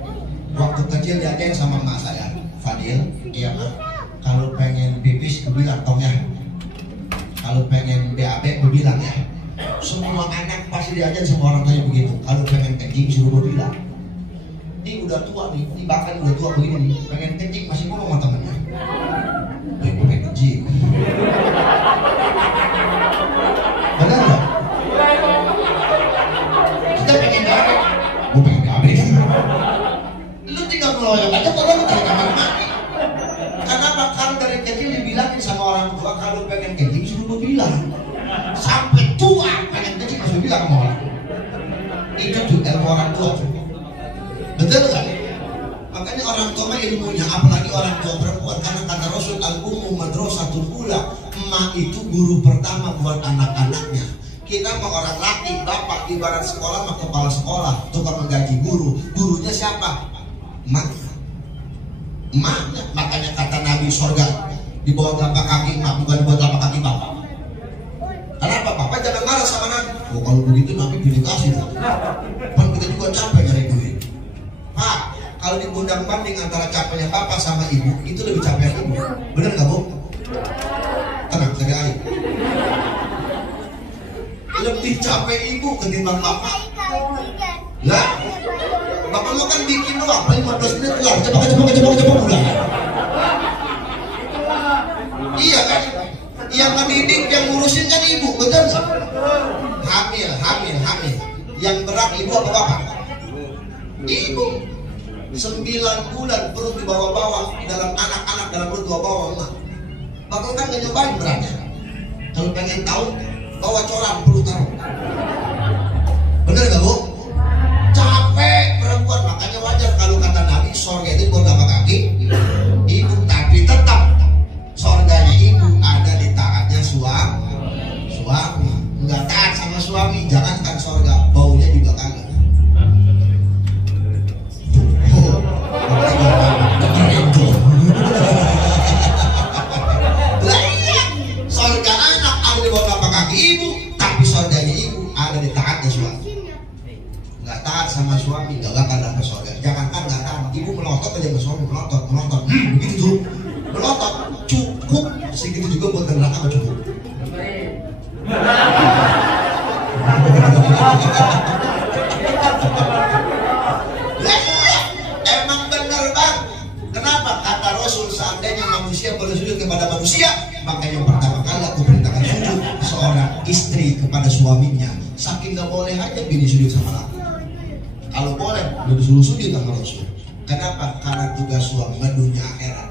waktu kecil diajarin sama emak saya, Fadil, iya mah, kalau pengen pipis bilang tong ya. Kalau pengen BAB, gue bilang ya. Semua anak pasti diajar sama orang tuanya begitu. Kalau pengen kencing, suruh gue bilang. Ini udah tua nih, ini bahkan udah tua begini nih. Pengen kencing masih ngomong sama temennya. Gue pengen kencing. Benar nggak? Kita pengen BAB, gue pengen BAB. Lu tinggal ngeloyok aja, kalau lu cari kamar mandi. Kenapa? Karena dari kecil dibilangin sama orang tua kalau pengen kencing suruh gue bilang. Sampai tua pengen kencing suruh bilang sama orang. Itu tuh ilmu orang tua tuh. Betul kan? Makanya orang tua mah ilmunya, apalagi orang tua perempuan. Karena kata Rasul al-ummu madrasatul ula, emak itu guru pertama buat anak-anaknya. Kita mau orang laki, bapak ibarat sekolah mah kepala sekolah, tukang menggaji guru. Gurunya siapa? Emak. emaknya. Makanya kata Nabi, sorga di bawah telapak kaki emak, bukan di bawah telapak kaki bapak. Kenapa? Bapak jangan marah sama Nabi. Oh kalau begitu Nabi pilih kasih. Kan kita juga capek nyari duit. Pak, kalau digundang banding antara capeknya bapak sama ibu, itu lebih capek ibu. Bener nggak bu? Tenang, saya air. Lebih capek ibu ketimbang bapak. Lah, bapak lo kan bikin doang, 15 menit kelar, cepat udah. Iya kan? Yang mendidik, yang ngurusin kan ibu, betul nggak? Hamil. Yang berat ibu apa bapak? Ibu. 9 bulan perut dibawa-bawa dalam anak-anak dalam perut dibawa-bawa emak. Bapak kan nggak nyobain beratnya. Kalau pengen tahu, bawa coran perlu taruh. Bener nggak bu? Capek perempuan, makanya wajar kalau kata Nabi sorga itu berdampak kaki ibu, tapi tetap sorganya ibu ada di taatnya suami. Nggak taat sama suami, jangankan sorga, baunya juga kagak. Sorga anak ada di bawah telapak kaki ibu, tapi sorganya ibu ada di taatnya suami. Nggak taat sama suami, nggak bakal dapat sorga. Jangankan nggak taat, ibu melotot aja ke suami, melotot. Begitu tuh, melotot cukup segitu juga buat neraka cukup. Emang bener bang. Kenapa? Kata Rasul, seandainya manusia bersujud kepada manusia, maka yang pertama kali aku perintahkan sujud seorang istri kepada suaminya. Saking nggak boleh aja bini sujud sama aku. Kalau boleh, udah disuruh sujud sama Rasul. Kenapa? Karena tugas suami dunia akhirat.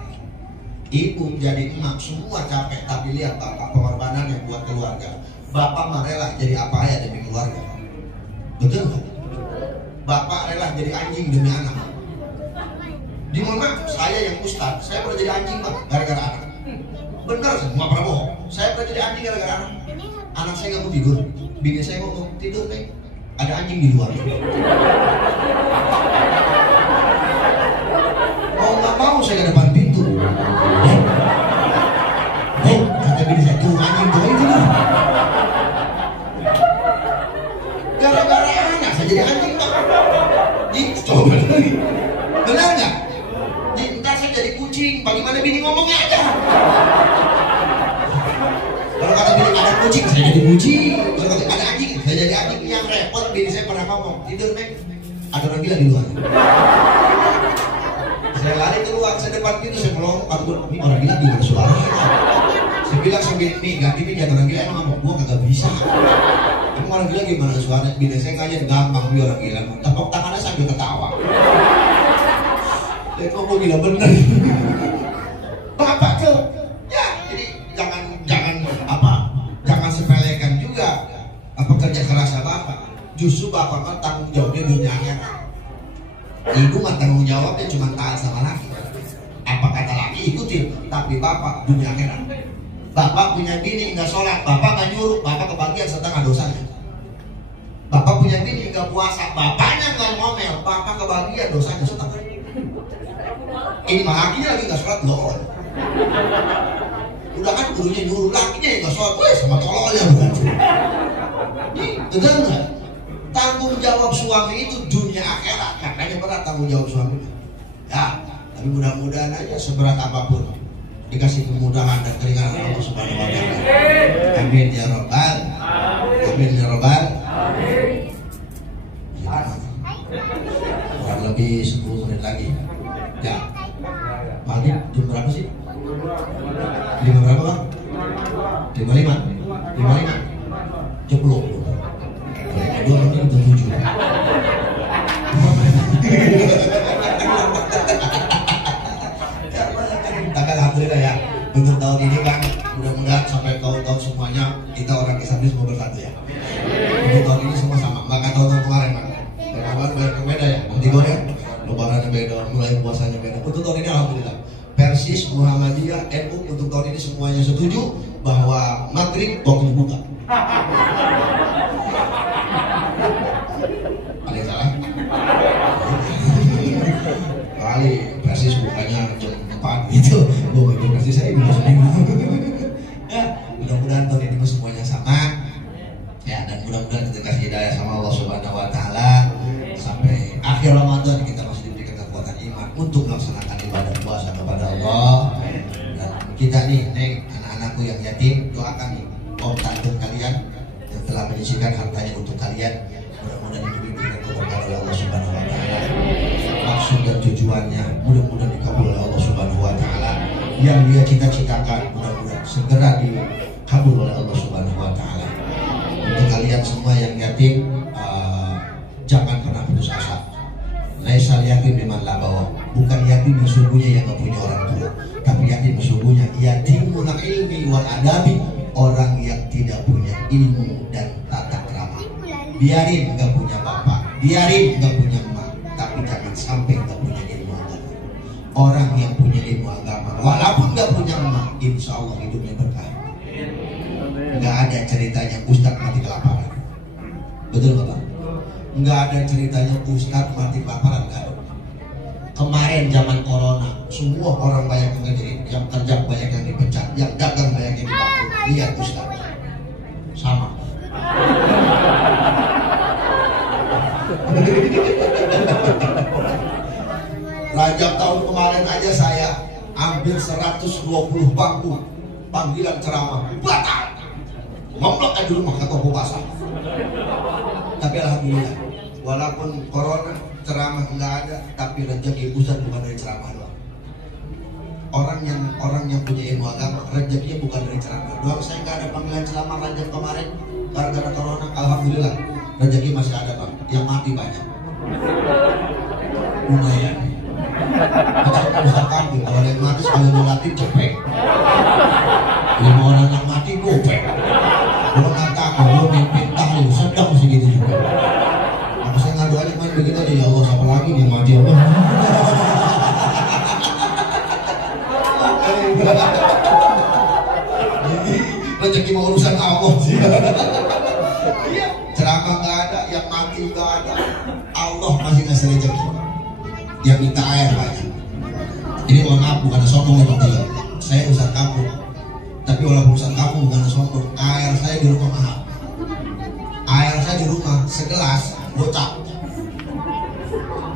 Ibu jadi emak semua capek, tapi lihat bapak pengorbanannya buat keluarga. Bapak mah rela jadi apa ya demi keluarga. Betul nggak? Bapak rela jadi anjing demi anak. Di mana saya yang ustad, saya pernah jadi anjing bang, gara-gara anak. Bener, saya nggak pernah bohong. Saya pernah jadi anjing gara-gara anak. Anak saya nggak mau tidur, bini saya ngomong tidur nih, ada anjing di luar. Mau nggak mau saya ke depan pintu. Kata bini saya tuh anjing tuh itu nih. Gara-gara anak saya jadi anjing bang. Coba lagi, benar nggak? Ntar saya jadi kucing, bagaimana bini ngomongnya aja. Kalau kata bini ada kucing, saya jadi kucing. Kalau kata ada anjing, saya jadi anjing. Yang repot bini saya pernah ngomong, tidur nih, ada orang gila di luar. Saya lari keluar, saya depan pintu, saya melongo, ini orang gila di luar suara. Saya bilang sama bini, ganti bini jangan orang gila, emang ngomong gua kagak bisa. Emang orang gila gimana suara? Bini saya ngajarin gampang, dia orang gila. Tepuk tangannya sambil ketawa. Kok gue gila bener. Bapak tuh ya, jadi jangan sepelekan juga apa kerja keras bapak. Justru bapak kan tanggung jawabnya dunia akhirat. Ibu mah tanggung jawabnya cuma taat sama laki. Apa kata laki ikutin, tapi bapak dunia akhirat. Bapak punya bini nggak sholat, bapak nggak nyuruh, bapak kebagian setengah dosanya. Bapak punya bini nggak puasa, bapaknya nggak ngomel, bapak kebagian dosanya setengah. Ini mah lakinya lagi nggak sholat loh. Udah kan gurunya nyuruh lakinya yang nggak sholat, sama tololnya bukan. Betul nggak? Tanggung jawab suami itu dunia akhirat, makanya berat tanggung jawab suami. Ya, tapi mudah-mudahan aja seberat apapun dikasih kemudahan dan keringanan Allah Subhanahu Wa Taala. Amin ya robbal. Amin ya robbal. Kurang lebih 10 menit lagi. Ya. Maghrib jam berapa sih? 5 berapa bang? 55 Ceplo. 2 menit jam 7. Alhamdulillah ya. Untuk tahun ini kan mudah-mudahan sampai tahun-tahun semuanya kita orang Islam semua bersatu ya. Untuk tahun ini semua sama. Maka tahun-tahun kemarin bang, Lebaran beda ya. Nanti gue ya. Lebarannya beda, mulai puasanya beda. Untuk tahun ini alhamdulillah. Persis, Muhammadiyah, NU untuk tahun ini semuanya setuju bahwa maghrib waktu buka. Ada yang salah? Kali Persis bukanya jam seperti saya dulu seminggu. Ya, mudah-mudahan tahun ini semuanya sama. Ya, dan mudah-mudahan kita kasih hidayah sama Allah Subhanahu wa taala sampai akhir Ramadan kita masih diberikan kekuatan iman untuk melaksanakan ibadah puasa kepada Allah. Dan kita nih, anak-anakku yang yatim, doakan nih om tante kalian yang telah menyisihkan hartanya untuk kalian. Mudah-mudahan itu diberikan keberkahan oleh Allah Subhanahu wa taala. Maksud dan tujuannya mudah-mudahan dikabul oleh Allah Subhanahu wa taala. Yang dia cita-citakan mudah-mudahan segera dikabul oleh Allah Subhanahu wa taala. Untuk kalian semua yang yatim, jangan pernah putus asa. Laisal yatim biman la bawa. Bukan yatim sesungguhnya yang gak punya orang tua, tapi yatim sesungguhnya yatimul ilmi wal adabi, orang yang tidak punya ilmu dan tata krama. Biarin gak punya bapak, biarin gak punya emak, tapi jangan sampai gak punya ilmu agama. Orang yang punya ilmu agama, walaupun gak punya emak, insya Allah hidupnya berkah. Nggak ada ceritanya Ustadz mati kelaparan, betul nggak Pak? Nggak ada ceritanya Ustadz mati kelaparan, nggak ada. Kemarin zaman corona, semua orang banyak yang kerja banyak yang dipecat, yang dagang banyak yang dipakai. Lihat Ustadz, sama. Rajab tahun kemarin aja saya ambil 120 bangku panggilan ceramah, batal. Ngomong aja rumah kata puasa. Tapi alhamdulillah, walaupun corona ceramah nggak ada, tapi rezeki Ustaz bukan dari ceramah doang. Orang yang punya ilmu agama, rezekinya bukan dari ceramah doang. Saya nggak ada panggilan ceramah Rajab kemarin gara-gara corona. Alhamdulillah, rezeki masih ada Bang. Yang mati banyak. Lumayan. Maksudnya Ustaz kambing, kalau yang mati sekali nyolatin cepet. 5 orang yang mati gopek. Lo ngatakan, lo mimpin tahlil, sedang segitu juga. Maka saya ngadu aja main begitu aja, ya Allah siapa lagi yang mati Allah. Rezeki mau urusan Allah sih. Ceramah nggak ada, yang mati nggak ada. Allah masih ngasih rezeki. Yang minta air banyak. Ini mohon maaf bukan sombong ya Pak. Saya Ustaz kampung. Tapi walaupun Ustaz kampung bukan sombong, air saya di rumah mahal. Air saya di rumah segelas gocap.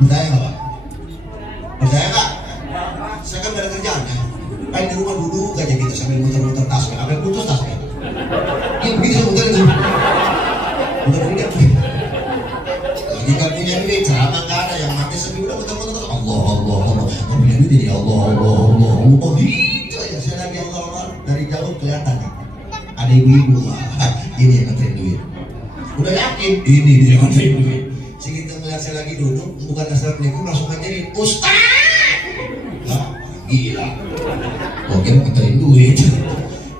Percaya nggak Pak? Percaya nggak? Saya kan ada kerjaan ya. Kayak di rumah duduk aja gitu sambil muter-muter tasnya, sampai putus tasnya. Iya begitu saya muterin tuh. Muter-muter. Lagi nggak punya duit, ceramah nggak ada, yang mati sepi udah muter-muter. Allah. Nggak punya duit jadi Allah. Oh gitu aja. Saya lagi Allah dari jauh kelihatan kan. Ada ibu-ibu, ini yang nganterin duit. Udah yakin, ini dia yang nganterin duit. Segitu melihat saya lagi duduk, bukan assalamualaikum langsung ngajarin Ustaz. Lah, gila. Oke, nganterin duit.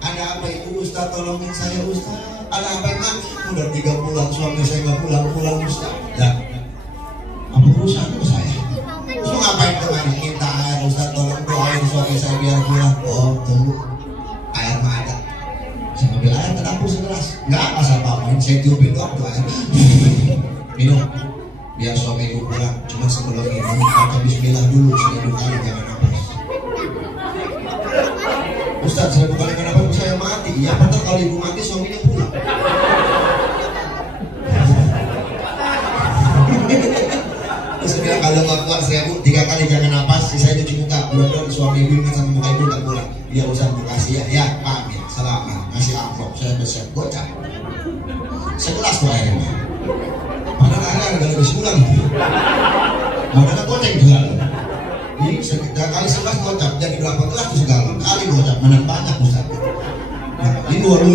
Ada apa itu Ustaz? Tolongin saya Ustaz. Ada apa Mak? Udah 3 bulan suami saya nggak pulang Ustaz. Lah, apa urusan sama saya? Lu ngapain kemarin minta air Ustaz? Tolong doain suami saya biar pulang. Oh, tunggu. Air mah ada. Saya ambil air ke dapur segelas. Nggak masalah apa-apa. Saya tiupin doang tuh air. Minum. Biar suami ibu pulang. Cuma sebelum minum baca bismillah dulu 1000 kali jangan nafas. Ustaz, 1000 kali jangan nafas saya mati. Ya betul kalau ibu mati suaminya pulang. Terus bilang kalau nggak kuat 1000 3 kali jangan nafas. Sisanya cuci muka. Mudah-mudahan suami ibu ingat sama muka ibu nggak pulang. Dia Ustaz makasih ya. Ya pamit. Selamat. Ngasih amplop. Saya besar gocap. Segelas tuh airnya. Padahal airnya agak lebih sebulan gitu. Padahal goceng juga. Ini kali 11 gocap. Jadi berapa gelas tuh segala kali gocap. Menang banyak Ustaz. Nah, ini waduh.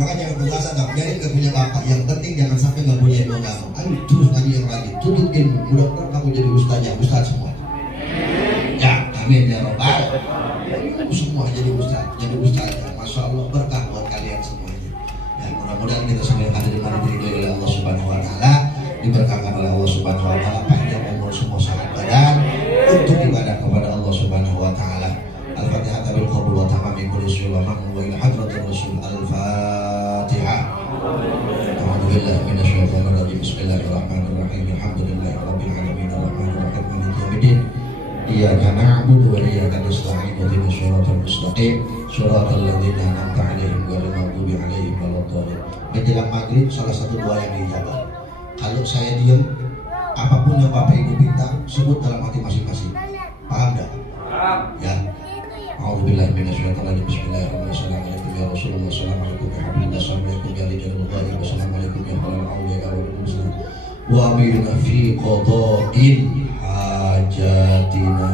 Makanya jangan berasa tak. Jadi nggak punya bapak. Yang penting jangan sampai nggak punya ilmu agama. Ayo terus ngaji yang rajin. Tuntut ilmu. Mudah-mudahan kamu jadi ustaz semua. Ya, amin ya robbal. Semua jadi ustaz ya. Masya Allah berkah buat kalian semuanya. Ya, mudah-mudahan kita semua yang ada di mana diridhoi oleh Allah Subhanahu Wa Taala, diberkahkan oleh Allah Subhanahu Wa Taala, panjang umur semua sehat badan untuk ibadah kepada Allah Subhanahu Wa Taala. Al-Fatihah bil qabul wa tamami kulli syai' wa mahmu wa ila hadratir rasul. Al-Fatihah. A'udzu billahi minasy syaithanir rajim. Bismillahirrahmanirrahim. Alhamdulillahirabbil alamin arrahmanir rahim maliki yaumiddin. Iyyaka na'budu wa iyyaka nasta'in ihdinas shiratal mustaqim shiratal ladzina an'amta 'alaihim ghairil maghdubi 'alaihim waladdallin. Menjelang maghrib salah satu doa yang diijabah. Kalau saya diam, apapun yang Bapak Ibu minta sebut dalam hati masing-masing. Paham enggak? Paham. Ya. A'udzubillahi minasyaitonir rajim. Bismillahirrahmanirrahim. Assalamualaikum ya Rasulullah. Assalamualaikum ya Habibullah. Assalamualaikum ya Ridwanul Ghaib. Assalamualaikum ya Khalil Auliya wa Rasul. Wa amirna fi qada'in hajatina.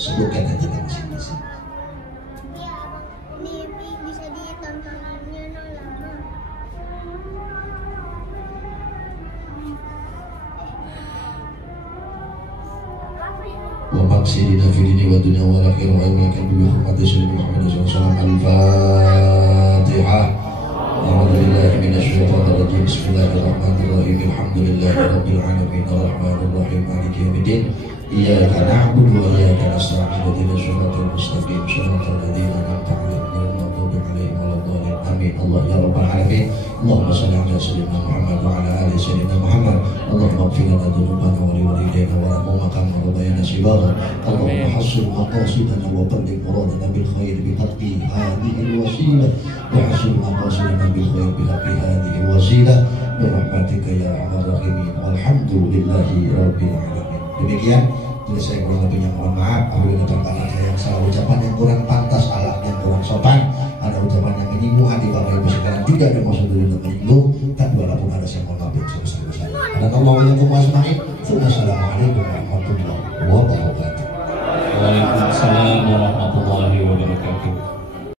Sebutkan aja masing-masing. Ini bisa ditontonannya lama. Wa maqsidina fi dini wa dunya wa akhirah wa imakan bi hurmati sayyidina Muhammad sallallahu alaihi wasallam. Al-Fatihah. A'udzu billahi minasyaitonir rajim. Bismillahirrahmanirrahim. Alhamdulillahi rabbil alamin arrahmanir rahim maliki yaumiddin. Iyyaka na'budu wa iyyaka nasta'in ihdinas shiratal mustaqim shiratal ladzina an'amta 'alaihim ghairil maghdubi 'alaihim waladdallin. Amin. Allah ya rabbal alamin. Allahumma shalli ala sayyidina Muhammad wa ala ali sayyidina Muhammad. Allahumma ighfir lana dhunubana wa li walidayna wa lahum maqama rabbayana shibara. Allahumma hassil maqasidana wa balligh muradana bil khair bi haqqi hadhihi al wasilah wa hassil maqasidana bil khair bi haqqi hadhihi al wasilah bi rahmatika ya arhamar rahimin. Walhamdulillahi rabbil alamin. Demikian, jadi saya kurang lebihnya mohon maaf apabila terkadang saya yang salah ucapan yang kurang pantas, akhlak yang kurang sopan, ada ucapan yang menyinggung hati Bapak Ibu sekalian, tidak ada maksud untuk menyinggung, tapi walaupun ada saya mohon maaf yang sebesar-besarnya. Dan Allah wa asma'in. Assalamualaikum warahmatullahi wabarakatuh. Waalaikumsalam warahmatullahi wabarakatuh.